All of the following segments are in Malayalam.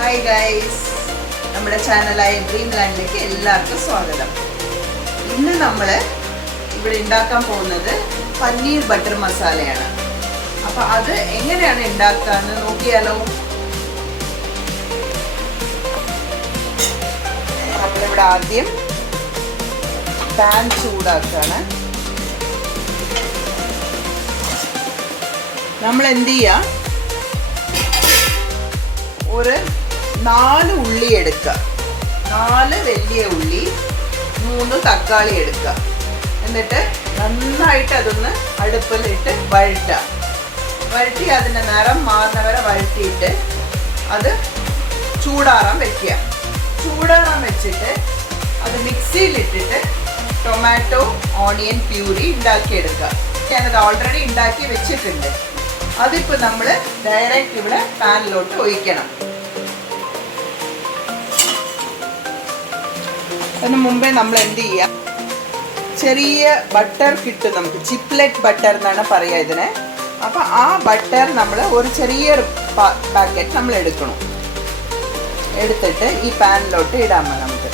ഹായ് ഗൈസ്, നമ്മുടെ ചാനലായ ഡ്രീം ലാൻഡിലേക്ക് എല്ലാവർക്കും സ്വാഗതം. ഇന്ന് നമ്മൾ ഇവിടെ ഉണ്ടാക്കാൻ പോകുന്നത് പനീർ ബട്ടർ മസാലയാണ്. അപ്പോൾ അത് എങ്ങനെയാണ് ഉണ്ടാക്കാന്ന് നോക്കിയാലോ. നമ്മളിവിടെ ആദ്യം പാൻ ചൂടാക്കാണ്. നമ്മൾ എന്ത് ചെയ്യുക, ഒരു 4 ഉള്ളി എടുക്കുക, 4 വലിയ ഉള്ളി, 3 തക്കാളി എടുക്കുക. എന്നിട്ട് നന്നായിട്ട് അതൊന്ന് അടുപ്പിലിട്ട് വഴറ്റി അതിൻ്റെ നിറം മാറുന്ന വരെ വഴറ്റിയിട്ട് അത് ചൂടാറാൻ വെക്കുക. ചൂടാറാൻ വെച്ചിട്ട് അത് മിക്സിയിലിട്ടിട്ട് ടൊമാറ്റോ ഓണിയൻ പ്യൂരി ഉണ്ടാക്കിയെടുക്കുക. ഞാനത് ഓൾറെഡി ഉണ്ടാക്കി വെച്ചിട്ടുണ്ട്. അതിപ്പോൾ നമ്മൾ ഡയറക്റ്റ് ഇവിടെ പാനിലോട്ട് ഒഴിക്കണം. അതിന് മുമ്പേ നമ്മൾ എന്ത് ചെയ്യുക, ചെറിയ ബട്ടർ കിട്ടും നമുക്ക്, ചിപ്ലെറ്റ് ബട്ടർ എന്നാണ് പറയുക ഇതിനെ. അപ്പോൾ ആ ബട്ടർ നമ്മൾ ഒരു ചെറിയൊരു പാക്കറ്റ് നമ്മൾ എടുത്തിട്ട് ഈ പാനിലോട്ട് ഇടാൻ നമുക്ക്.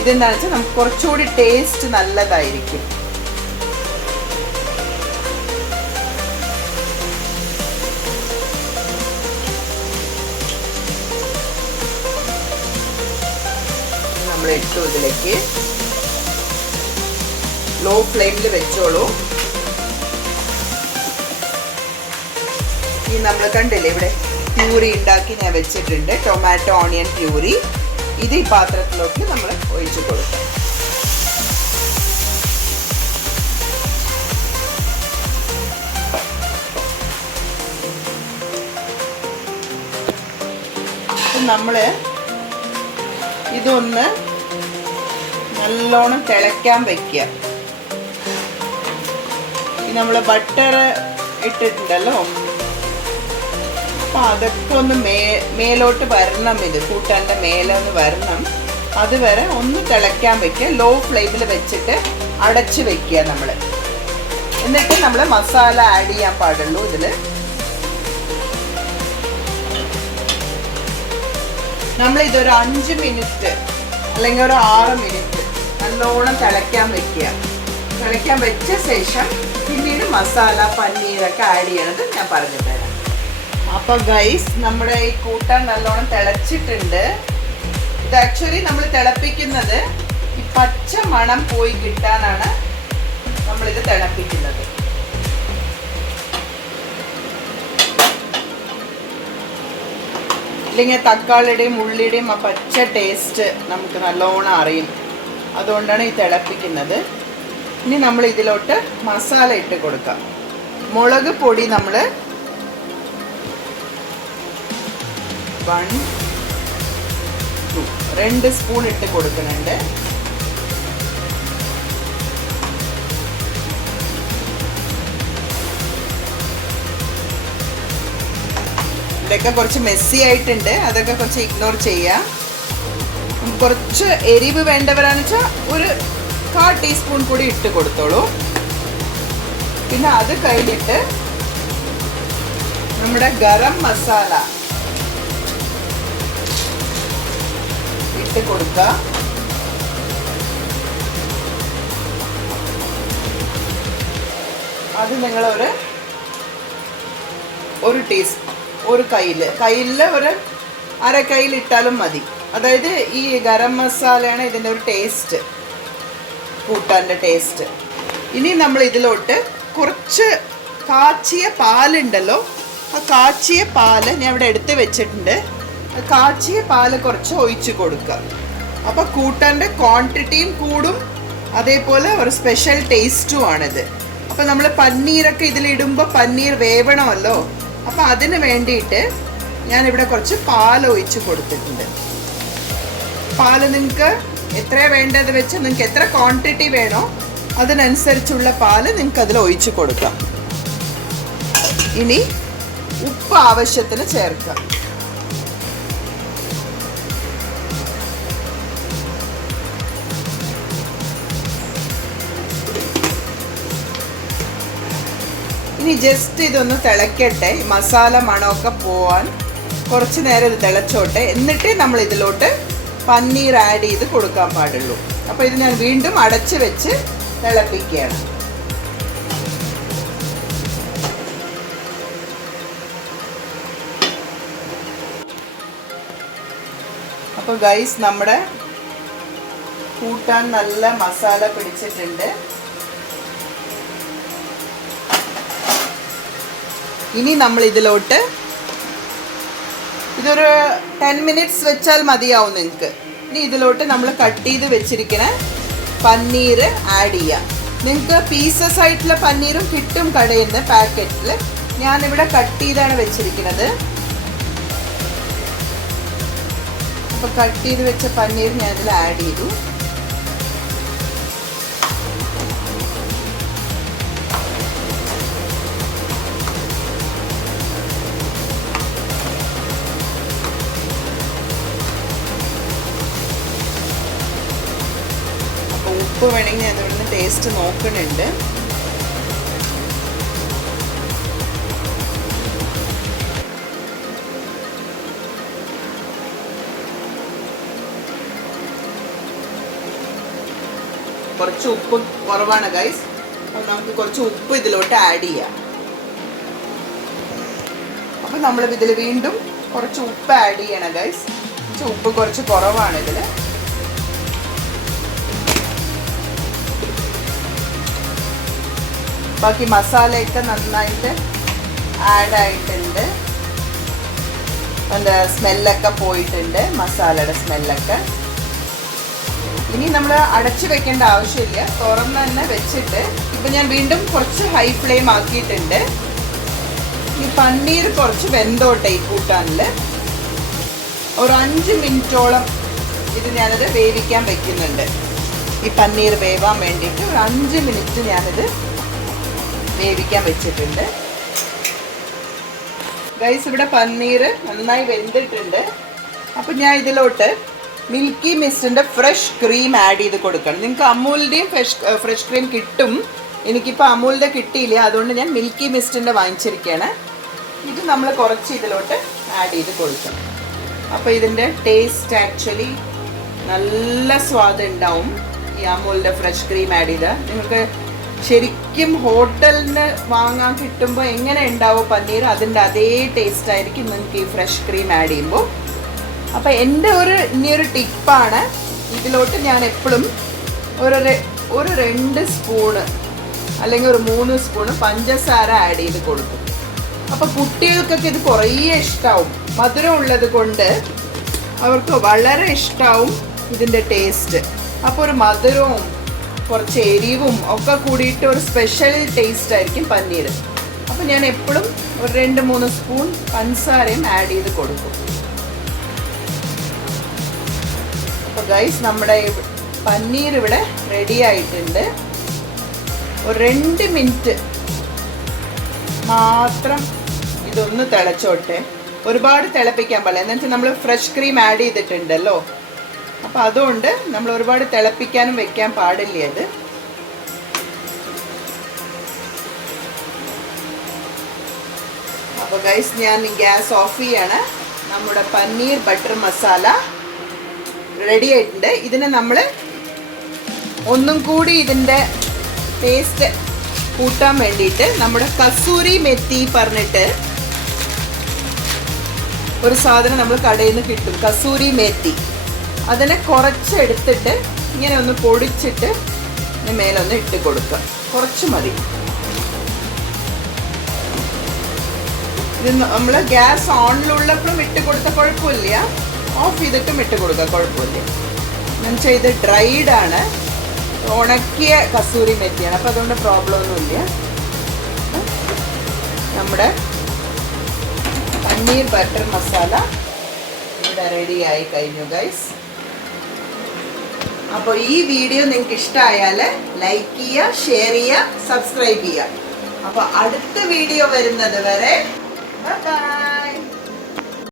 ഇതെന്താണെന്ന് വെച്ചാൽ നമുക്ക് കുറച്ചുകൂടി ടേസ്റ്റ് നല്ലതായിരിക്കും. നമ്മൾ ഇട്ടു. ഇതിലേക്ക് ലോ ഫ്ലെയിമിൽ വെച്ചോളൂ. ഈ നമ്മൾ കണ്ടില്ലേ, ഇവിടെ പ്യൂരി ഉണ്ടാക്കി ഞാൻ വെച്ചിട്ടുണ്ട്, ടൊമാറ്റോ ഓണിയൻ പ്യൂരി. ഇത് ഈ പാത്രത്തിലോട്ട് നമ്മൾ ഒഴിച്ചു കൊടുക്കാം. നമ്മൾ ഇതൊന്ന് നല്ലോണം തിളയ്ക്കാൻ വയ്ക്കുക. നമ്മൾ ബട്ടർ ഇട്ടിട്ടുണ്ടല്ലോ, അപ്പം അതൊക്കെ ഒന്ന് മേലോട്ട് വരണം. ഇത് കൂട്ടാൻ്റെ മേലെ ഒന്ന് വരണം. അതുവരെ ഒന്ന് തിളയ്ക്കാൻ വയ്ക്കുക. ലോ ഫ്ലെയിമിൽ വെച്ചിട്ട് അടച്ച് വയ്ക്കുക നമ്മൾ. എന്നിട്ട് നമ്മൾ മസാല ആഡ് ചെയ്യാൻ പാടുള്ളൂ. ഇതിൽ നമ്മളിതൊരു 5 മിനിറ്റ് അല്ലെങ്കിൽ ഒരു 6 മിനിറ്റ് നല്ലോണം തിളയ്ക്കാൻ വെക്കുക. തിളയ്ക്കാൻ വെച്ച ശേഷം പിന്നീട് മസാല പനീരൊക്കെ ആഡ് ചെയ്യണത് ഞാൻ പറഞ്ഞു തരാം. അപ്പോൾ ഗൈസ്, നമ്മുടെ ഈ കൂട്ടാൻ നല്ലോണം തിളച്ചിട്ടുണ്ട്. ഇത് ആക്ച്വലി നമ്മൾ തിളപ്പിക്കുന്നത് ഈ പച്ച മണം പോയി കിട്ടാനാണ് നമ്മളിത് തിളപ്പിക്കുന്നത്. ഇല്ലെങ്കിൽ തക്കാളിയുടെയും ഉള്ളിയുടെയും ആ പച്ച ടേസ്റ്റ് നമുക്ക് നല്ലോണം അറിയും. അതുകൊണ്ടാണ് ഈ തിളപ്പിക്കുന്നത്. ഇനി നമ്മൾ ഇതിലോട്ട് മസാല ഇട്ട് കൊടുക്കാം. മുളക് പൊടി നമ്മൾ 2 സ്പൂൺ ഇട്ട് കൊടുക്കുന്നുണ്ട്. ഇതൊക്കെ കുറച്ച് മെസ്സി ആയിട്ടുണ്ട്, അതൊക്കെ കുറച്ച് ഇഗ്നോർ ചെയ്യാം. കുറച്ച് എരിവ് വേണ്ടവരാണെന്ന് വെച്ചാൽ ഒരു 1/4 ടീസ്പൂൺ കൂടി ഇട്ട് കൊടുത്തോളൂ. പിന്നെ അത് കഴിഞ്ഞിട്ട് നമ്മുടെ ഗരം മസാല ഇട്ട് കൊടുക്കുക. അത് നിങ്ങളൊരു ടീസ്പൂൺ, ഒരു കയ്യിൽ ഒരു അര കയ്യിൽ ഇട്ടാലും മതി. അതായത് ഈ ഗരം മസാലയാണ് ഇതിൻ്റെ ഒരു ടേസ്റ്റ്, കൂട്ടാൻ്റെ ടേസ്റ്റ്. ഇനി നമ്മൾ ഇതിലോട്ട് കുറച്ച് കാച്ചിയ പാലുണ്ടല്ലോ, ആ കാച്ചിയ പാല് ഞാൻ ഇവിടെ എടുത്ത് വെച്ചിട്ടുണ്ട്. കാച്ചിയ പാല് കുറച്ച് ഒഴിച്ച് കൊടുക്കുക. അപ്പോൾ കൂട്ടാൻ്റെ ക്വാണ്ടിറ്റിയും കൂടും, അതേപോലെ ഒരു സ്പെഷ്യൽ ടേസ്റ്റും ആണിത്. അപ്പോൾ നമ്മൾ പനീരൊക്കെ ഇതിലിടുമ്പോൾ പനീർ വേവണമല്ലോ, അപ്പോൾ അതിന് വേണ്ടിയിട്ട് ഞാനിവിടെ കുറച്ച് പാൽ ഒഴിച്ച് കൊടുത്തിട്ടുണ്ട്. പാല് നിങ്ങൾക്ക് എത്ര വേണ്ടത് വെച്ച്, നിങ്ങൾക്ക് എത്ര ക്വാണ്ടിറ്റി വേണോ അതിനനുസരിച്ചുള്ള പാല് നിങ്ങൾക്ക് അതിൽ ഒഴിച്ച് കൊടുക്കാം. ഇനി ഉപ്പ് ആവശ്യത്തിന് ചേർക്കാം. ഇനി ജസ്റ്റ് ഇതൊന്ന് തിളക്കട്ടെ, മസാല മണമൊക്കെ പോവാൻ കുറച്ച് നേരം ഇത് തിളച്ചോട്ടെ. എന്നിട്ട് നമ്മൾ ഇതിലോട്ട് പനീർ ആഡ് ചെയ്ത് കൊടുക്കാൻ പാടുള്ളൂ. അപ്പോൾ ഇത് ഞാൻ വീണ്ടും അടച്ച് വെച്ച് തിളപ്പിക്കുകയാണ്. അപ്പോൾ ഗൈസ്, നമ്മുടെ കൂട്ടാൻ നല്ല മസാല പിടിച്ചിട്ടുണ്ട്. ഇനി നമ്മൾ ഇതിലോട്ട് ഇതൊരു 10 മിനിറ്റ്സ് വെച്ചാൽ മതിയാവും നിങ്ങൾക്ക്. ഇനി ഇതിലോട്ട് നമ്മൾ കട്ട് ചെയ്ത് വെച്ചിരിക്കുന്ന പനീർ ആഡ് ചെയ്യാം. നിങ്ങൾക്ക് പീസസ് ആയിട്ടുള്ള പനീറും കിട്ടും കടയിൽ നിന്ന് പാക്കറ്റിൽ. ഞാനിവിടെ കട്ട് ചെയ്താണ് വെച്ചിരിക്കുന്നത്. അപ്പോൾ കട്ട് ചെയ്ത് വെച്ച പനീർ ഞാനിതിൽ ആഡ് ചെയ്തു. ഉപ്പ് വേണമെങ്കിൽ ഞാൻ ഇവിടുന്ന് ടേസ്റ്റ് നോക്കുന്നുണ്ട്. കുറച്ച് ഉപ്പ് കുറവാണ് ഗൈസ്. അപ്പോൾ നമുക്ക് കുറച്ച് ഉപ്പ് ഇതിലോട്ട് ആഡ് ചെയ്യാം. അപ്പോൾ നമ്മൾ ഇതിൽ വീണ്ടും കുറച്ച് ഉപ്പ് ആഡ് ചെയ്യണം ഗൈസ്. ഉപ്പ് കുറച്ച് കുറവാണ് ഇതിൽ. ബാക്കി മസാലയൊക്കെ നന്നായിട്ട് ആഡ് ആയിട്ടുണ്ട്. എന്താ സ്മെല്ലൊക്കെ പോയിട്ടുണ്ട്, മസാലയുടെ സ്മെല്ലൊക്കെ. ഇനി നമ്മൾ അടച്ചു വെക്കേണ്ട ആവശ്യമില്ല, തുറന്ന് തന്നെ വെച്ചിട്ട്. ഇപ്പം ഞാൻ വീണ്ടും കുറച്ച് ഹൈ ഫ്ലെയിം ആക്കിയിട്ടുണ്ട്. ഈ പനീർ കുറച്ച് വെന്തോട്ടെ ഈ കൂട്ടാനിൽ. ഒരു 5 മിനിറ്റോളം ഇത് ഞാനത് വേവിക്കാൻ വെക്കുന്നുണ്ട്. ഈ പനീർ വേവാൻ വേണ്ടിയിട്ട് ഒരു 5 മിനിറ്റ് ഞാനിത് വേവിക്കാൻ വെച്ചിട്ടുണ്ട് ഗൈസ്. ഇവിടെ പനീർ നന്നായി വെന്തിട്ടുണ്ട്. അപ്പം ഞാൻ ഇതിലോട്ട് മിൽക്കി മിസ്റ്റിൻ്റെ ഫ്രഷ് ക്രീം ആഡ് ചെയ്ത് കൊടുക്കണം. നിങ്ങൾക്ക് അമൂലിൻ്റെയും ഫ്രഷ് ക്രീം കിട്ടും. എനിക്കിപ്പോൾ അമൂലിൻ്റെ കിട്ടിയില്ല, അതുകൊണ്ട് ഞാൻ മിൽക്കി മിസ്റ്റിൻ്റെ വാങ്ങിച്ചിരിക്കുകയാണ്. ഇത് നമ്മൾ കുറച്ച് ഇതിലോട്ട് ആഡ് ചെയ്ത് കൊടുക്കണം. അപ്പോൾ ഇതിൻ്റെ ടേസ്റ്റ് ആക്ച്വലി നല്ല സ്വാദ് ഉണ്ടാവും ഈ അമൂലിൻ്റെ ഫ്രഷ് ക്രീം ആഡ് ചെയ്താൽ. നിങ്ങൾക്ക് ശരിക്കും ഹോട്ടലിന് വാങ്ങാൻ കിട്ടുമ്പോൾ എങ്ങനെ ഉണ്ടാവും പനീർ, അതിൻ്റെ അതേ ടേസ്റ്റ് ആയിരിക്കും നിങ്ങൾക്ക് ഈ ഫ്രഷ് ക്രീം ആഡ് ചെയ്യുമ്പോൾ. അപ്പോൾ എൻ്റെ ഇനിയൊരു ടിപ്പാണ്, ഇതിലോട്ട് ഞാൻ എപ്പോഴും ഒരു 2 സ്പൂണ് അല്ലെങ്കിൽ ഒരു 3 സ്പൂണ് പഞ്ചസാര ആഡ് ചെയ്ത് കൊടുക്കും. അപ്പോൾ കുട്ടികൾക്കൊക്കെ ഇത് കുറേ ഇഷ്ടമാവും. മധുരം ഉള്ളത് കൊണ്ട് അവർക്ക് വളരെ ഇഷ്ടമാവും ഇതിൻ്റെ ടേസ്റ്റ്. അപ്പോൾ ഒരു മധുരവും കുറച്ച് എരിവും ഒക്കെ കൂടിയിട്ട് ഒരു സ്പെഷ്യൽ ടേസ്റ്റ് ആയിരിക്കും പനീർ. അപ്പോൾ ഞാൻ എപ്പോഴും ഒരു 2-3 സ്പൂൺ പഞ്ചസാരയും ആഡ് ചെയ്ത് കൊടുക്കും. അപ്പോൾ ഗൈസ്, നമ്മുടെ പനീർ ഇവിടെ റെഡി ആയിട്ടുണ്ട്. ഒരു 2 മിനിറ്റ് മാത്രം ഇതൊന്ന് തിളച്ചോട്ടെ. ഒരുപാട് തിളപ്പിക്കാൻ പാടില്ല, എന്ന് വെച്ചാൽ നമ്മൾ ഫ്രഷ് ക്രീം ആഡ് ചെയ്തിട്ടുണ്ടല്ലോ. അപ്പോൾ അതുകൊണ്ട് നമ്മൾ ഒരുപാട് തിളപ്പിക്കാനും വെക്കാൻ പാടില്ല അത്. അപ്പോൾ ഗൈസ്, ഞാൻ ഗ്യാസ് ഓഫ് ചെയ്യാണ്. നമ്മുടെ പനീർ ബട്ടർ മസാല റെഡി ആയിട്ടുണ്ട്. ഇതിനെ നമ്മൾ ഒന്നും കൂടി ഇതിൻ്റെ ടേസ്റ്റ് കൂട്ടാൻ വേണ്ടിയിട്ട് നമ്മുടെ കസൂരി മെത്തി പറഞ്ഞിട്ട് ഒരു സാധനം നമ്മൾ കടയിൽ നിന്ന് കിട്ടും, കസൂരി മെത്തി. അതിനെ കുറച്ചെടുത്തിട്ട് ഇങ്ങനെ ഒന്ന് പൊടിച്ചിട്ട് മേലൊന്ന് ഇട്ട് കൊടുക്കുക. കുറച്ച് മതി. ഇത് നമ്മൾ ഗ്യാസ് ഓണിലുള്ളപ്പോഴും ഇട്ട് കൊടുത്ത കുഴപ്പമില്ല, ഓഫ് ചെയ്തിട്ടും ഇട്ട് കൊടുക്കുക, കുഴപ്പമില്ല. എന്നുവെച്ചാൽ ഇത് ഡ്രൈഡ് ആണ്, ഉണക്കിയ കസൂരി മെത്തിയാണ്. അപ്പോൾ അതുകൊണ്ട് പ്രോബ്ലം ഒന്നുമില്ല. നമ്മുടെ പനീർ ബട്ടർ മസാല ഇവിടെ റെഡി ആയി കഴിഞ്ഞു ഗൈസ്. അപ്പോൾ ഈ വീഡിയോ നിങ്ങൾക്ക് ഇഷ്ടമായാൽ ലൈക്ക് ചെയ്യുക, ഷെയർ ചെയ്യുക, സബ്സ്ക്രൈബ് ചെയ്യുക. അപ്പോൾ അടുത്ത വീഡിയോ വരുന്നത് വരെ ബൈ.